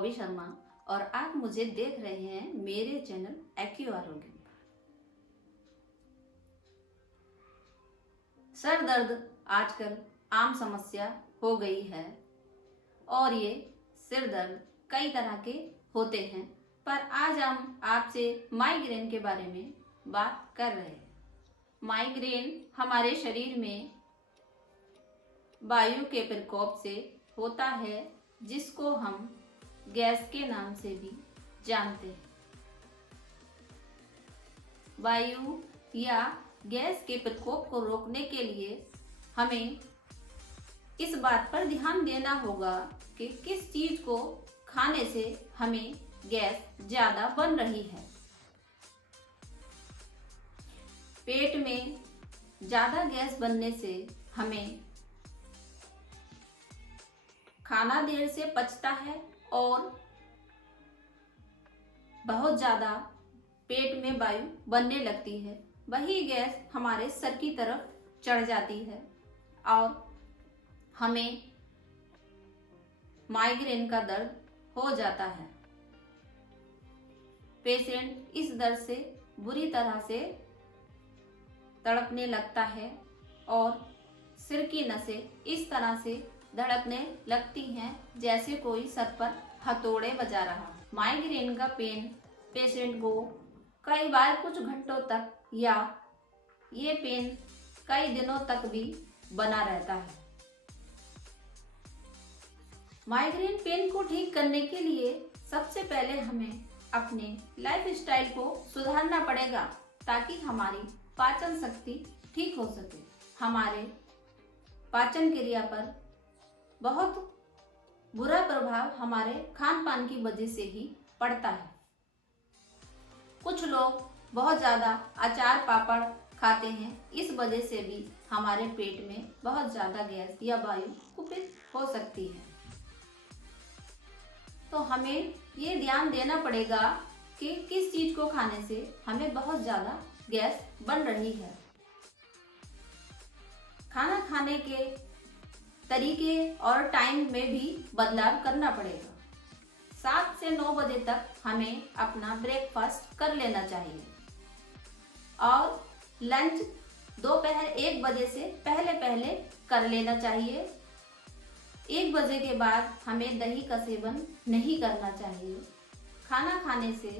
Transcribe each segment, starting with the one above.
बॉबी शर्मा और आप मुझे देख रहे हैं मेरे चैनल एक्यू आरोग्य। सर दर्द आजकल आम समस्या हो गई है और ये सिर दर्द कई तरह के होते हैं, पर आज हम आपसे माइग्रेन के बारे में बात कर रहे हैं। माइग्रेन हमारे शरीर में वायु के प्रकोप से होता है, जिसको हम गैस के नाम से भी जानते हैं। वायु या गैस के प्रकोप को रोकने के लिए हमें इस बात पर ध्यान देना होगा कि किस चीज को खाने से हमें गैस ज्यादा बन रही है। पेट में ज्यादा गैस बनने से हमें खाना देर से पचता है और बहुत ज्यादा पेट में वायु बनने लगती है। वही गैस हमारे सर की तरफ चढ़ जाती है और हमें माइग्रेन का दर्द हो जाता है। पेशेंट इस दर्द से बुरी तरह से तड़पने लगता है और सिर की नसें इस तरह से धड़कने लगती हैं जैसे कोई सर पर हथौड़े बजा रहा। माइग्रेन का पेन पेशेंट को कई बार कुछ घंटों तक या ये पेन कई दिनों तक भी बना रहता है। माइग्रेन पेन को ठीक करने के लिए सबसे पहले हमें अपने लाइफस्टाइल को सुधारना पड़ेगा ताकि हमारी पाचन शक्ति ठीक हो सके। हमारे पाचन क्रिया पर बहुत बुरा प्रभाव हमारे खान पान की वजह से ही पड़ता है। कुछ लोग बहुत ज़्यादा अचार पापड़ खाते हैं, इस वजह से भी हमारे पेट में बहुत ज़्यादा गैस या वायु कुपित हो सकती है। तो हमें ये ध्यान देना पड़ेगा कि किस चीज़ को खाने से हमें बहुत ज़्यादा गैस बन रही है। खाना खाने के तरीके और टाइम में भी बदलाव करना पड़ेगा। 7 से 9 बजे तक हमें अपना ब्रेकफास्ट कर लेना चाहिए और लंच दोपहर 1 बजे से पहले पहले कर लेना चाहिए। 1 बजे के बाद हमें दही का सेवन नहीं करना चाहिए। खाना खाने से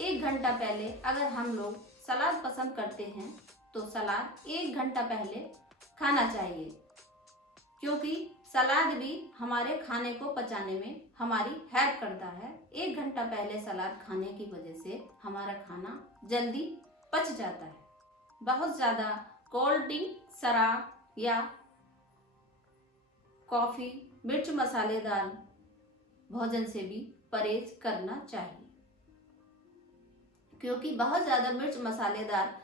1 घंटा पहले अगर हम लोग सलाद पसंद करते हैं तो सलाद 1 घंटा पहले खाना चाहिए, क्योंकि सलाद भी हमारे खाने को पचाने में हमारी हेल्प करता है। 1 घंटा पहले सलाद खाने की वजह से हमारा खाना जल्दी पच जाता है। बहुत ज़्यादा कोल्ड ड्रिंक, शराब या कॉफ़ी, मिर्च मसालेदार भोजन से भी परहेज करना चाहिए, क्योंकि बहुत ज़्यादा मिर्च मसालेदार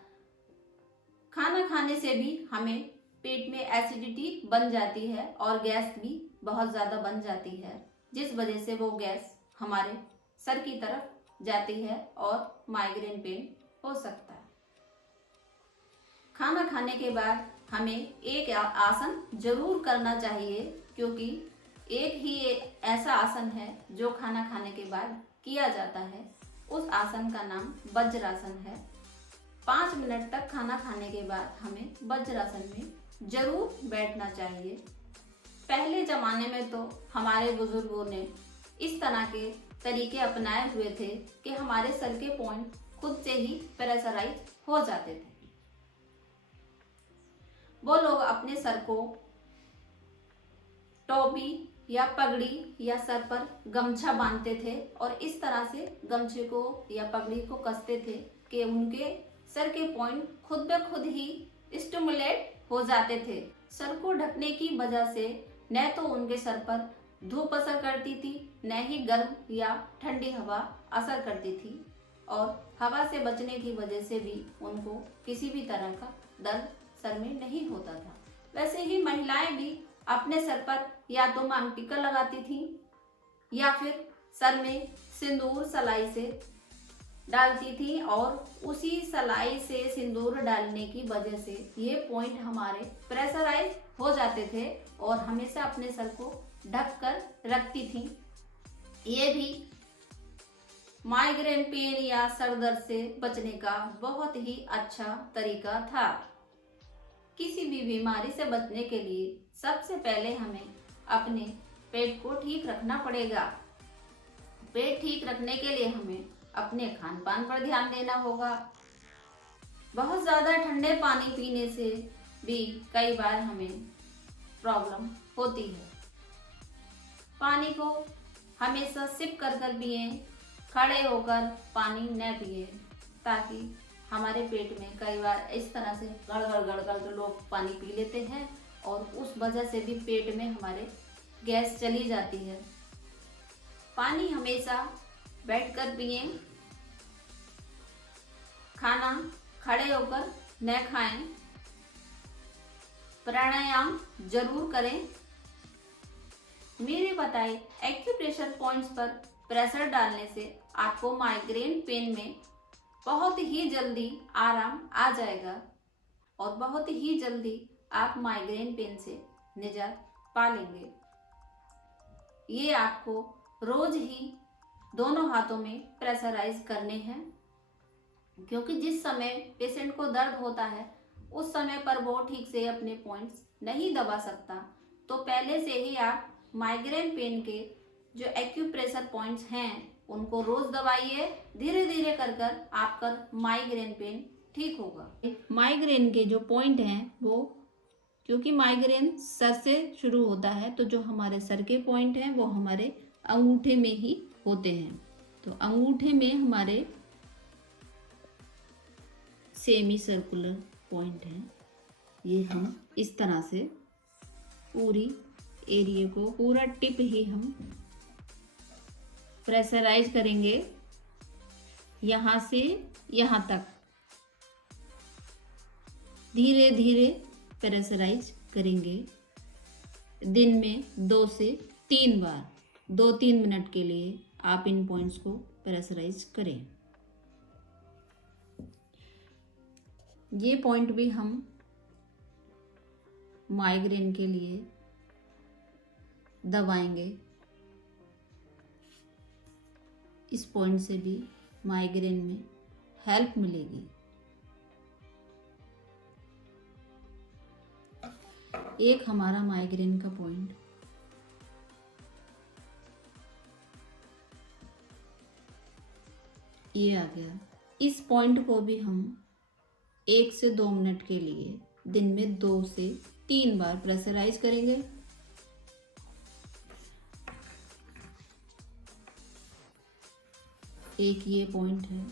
खाना खाने से भी हमें पेट में एसिडिटी बन जाती है और गैस भी बहुत ज़्यादा बन जाती है, जिस वजह से वो गैस हमारे सर की तरफ जाती है और माइग्रेन पेन हो सकता है। खाना खाने के बाद हमें एक आसन जरूर करना चाहिए, क्योंकि एक ही ऐसा आसन है जो खाना खाने के बाद किया जाता है। उस आसन का नाम वज्रासन है। 5 मिनट तक खाना खाने के बाद हमें वज्रासन में जरूर बैठना चाहिए। पहले ज़माने में तो हमारे बुजुर्गों ने इस तरह के तरीके अपनाए हुए थे कि हमारे सर के पॉइंट खुद से ही प्रेशराइज हो जाते थे। वो लोग अपने सर को टोपी या पगड़ी या सर पर गमछा बांधते थे और इस तरह से गमछे को या पगड़ी को कसते थे कि उनके सर के पॉइंट खुद ब खुद ही स्टिमुलेट हो जाते थे। सर को ढकने की वजह से न तो उनके सर पर धूप असर करती थी, न ही गर्म या ठंडी हवा असर करती थी, और हवा से बचने की वजह से भी उनको किसी भी तरह का दर्द सर में नहीं होता था। वैसे ही महिलाएं भी अपने सर पर या तो मांग टीका लगाती थीं या फिर सर में सिंदूर सलाई से डालती थी, और उसी सलाई से सिंदूर डालने की वजह से ये पॉइंट हमारे प्रेशराइज हो जाते थे और हमेशा अपने सर को ढक कर रखती थी। ये भी माइग्रेन पेन या सर दर्द से बचने का बहुत ही अच्छा तरीका था। किसी भी बीमारी से बचने के लिए सबसे पहले हमें अपने पेट को ठीक रखना पड़ेगा। पेट ठीक रखने के लिए हमें अपने खान पान पर ध्यान देना होगा। बहुत ज़्यादा ठंडे पानी पीने से भी कई बार हमें प्रॉब्लम होती है। पानी को हमेशा सिप कर कर पिए, खड़े होकर पानी न पिए, ताकि हमारे पेट में कई बार इस तरह से गड़गड़ गड़गड़ तो लोग पानी पी लेते हैं और उस वजह से भी पेट में हमारे गैस चली जाती है। पानी हमेशा बैठकर पिए, खाना खड़े होकर न खाएं, प्राणायाम जरूर करें। मेरे बताए एक्यूप्रेशर पॉइंट्स पर प्रेशर डालने से आपको माइग्रेन पेन में बहुत ही जल्दी आराम आ जाएगा और बहुत ही जल्दी आप माइग्रेन पेन से निजात पा लेंगे। ये आपको रोज ही दोनों हाथों में प्रेशराइज करने हैं, क्योंकि जिस समय पेशेंट को दर्द होता है उस समय पर वो ठीक से अपने पॉइंट्स नहीं दबा सकता। तो पहले से ही आप माइग्रेन पेन के जो एक्यूप्रेशर पॉइंट्स हैं उनको रोज दबाइए। धीरे धीरे कर कर आपका माइग्रेन पेन ठीक होगा। माइग्रेन के जो पॉइंट हैं वो, क्योंकि माइग्रेन सर से शुरू होता है, तो जो हमारे सर के पॉइंट हैं वो हमारे अंगूठे में ही होते हैं। तो अंगूठे में हमारे सेमी सर्कुलर पॉइंट हैं। ये हम इस तरह से पूरी एरिया को, पूरा टिप ही हम प्रेशराइज करेंगे, यहाँ से यहाँ तक धीरे धीरे प्रेशराइज करेंगे। दिन में 2 से 3 बार 2-3 मिनट के लिए आप इन पॉइंट्स को प्रेशराइज करें। ये पॉइंट भी हम माइग्रेन के लिए दबाएंगे। इस पॉइंट से भी माइग्रेन में हेल्प मिलेगी। एक हमारा माइग्रेन का पॉइंट ये आ गया। इस पॉइंट को भी हम 1 से 2 मिनट के लिए दिन में 2 से 3 बार प्रेशराइज करेंगे। एक ये पॉइंट है,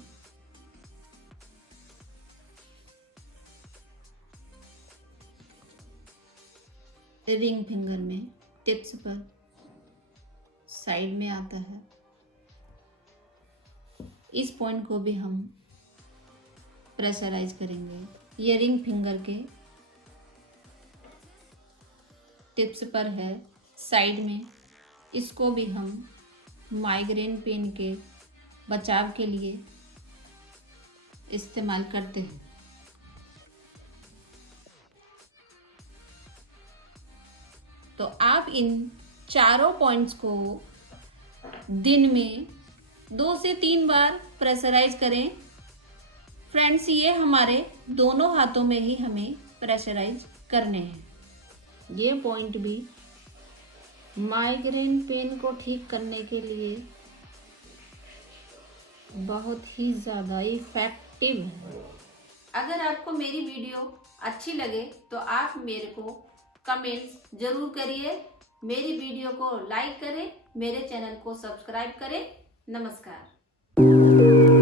रिंग फिंगर में टिप्स पर साइड में आता है। इस पॉइंट को भी हम प्रेशराइज करेंगे। ये रिंग फिंगर के टिप्स पर है साइड में। इसको भी हम माइग्रेन पेन के बचाव के लिए इस्तेमाल करते हैं। तो आप इन चारों पॉइंट्स को दिन में 2 से 3 बार प्रेशराइज करें। फ्रेंड्स, ये हमारे दोनों हाथों में ही हमें प्रेशराइज करने हैं। ये पॉइंट भी माइग्रेन पेन को ठीक करने के लिए बहुत ही ज़्यादा इफेक्टिव है। अगर आपको मेरी वीडियो अच्छी लगे तो आप मेरे को कमेंट्स जरूर करिए, मेरी वीडियो को लाइक करें, मेरे चैनल को सब्सक्राइब करें। नमस्कार।